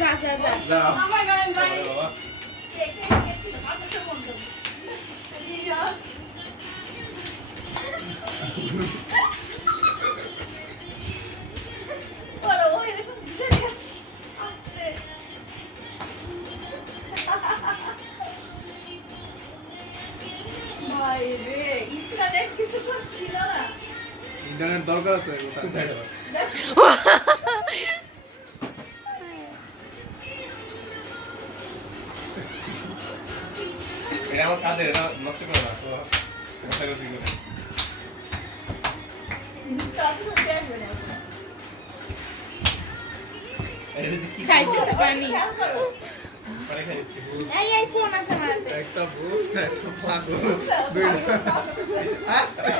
যা যা যা যা আমার গান ভাই বাবা কে ছিল মানুষের বন্ধু ওরা ওই এরকম বুঝে আসতে ভাই রে ইন্টারনেট কিছু ছিল না ইন্টারনেট দরকার আছে কোথায় এটা আমার কাজে এটা নষ্ট করে না কথা কথা করে এটা কি খাইতেছে পানি পারে খাইছি এই ফোন আছে আমার হাতে একটা ভূত একটা পাগল দুইটা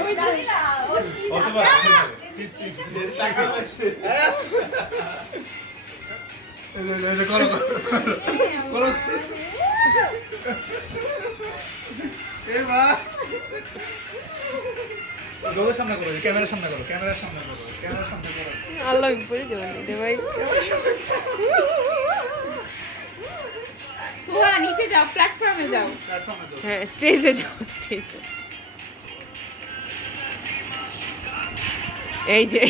ওই জানি না ও কি অথবা চিচি টাকা এই করো করো এ মা গোদের সামনে করো ক্যামেরার সামনে করো ক্যামেরার সামনে করো ক্যামেরার সামনে করো আল্লাহ বিপরীত দেবেন রে ভাই সোহা নিচে যাও প্ল্যাটফর্মে যাও প্ল্যাটফর্মে যাও হ্যাঁ স্টেজে যাও স্টেজে এই যে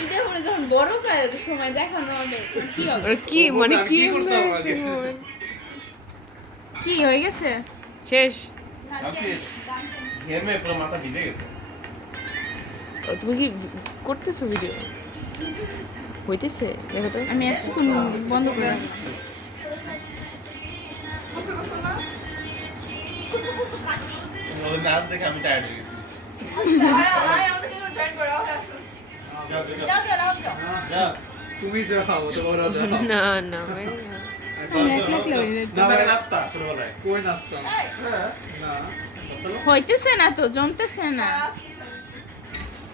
এটা পরে যখন বড় কাজ সময় দেখানো হবে কি হবে ওর কি মানে আর কি কি করতে হবে হয়েছে আগে? ওর? কি হয়ে গেছে শেষ ঘেমে পুরো মাথা ভিজে গেছে ও, তুমি কি করতেছো ভিডিও হইতেছে দেখো তো আমি এতক্ষণ বন্ধ করে রাখলাম। বসে বসে না ওদের নাচ দেখে আমি টায়ার্ড হয়ে গেছি ভাই আমাদের কেউ জয়েন করো আসুন যাও যাও যাও যাও যা তুমি যা খাও তো বড় যা না না ভাই না। একলা একলা হয়ে যেত। না নাস্তা ছোটবেলায় কই নাস্তা এই না হইতেছে না তো জমতেছে না আসছি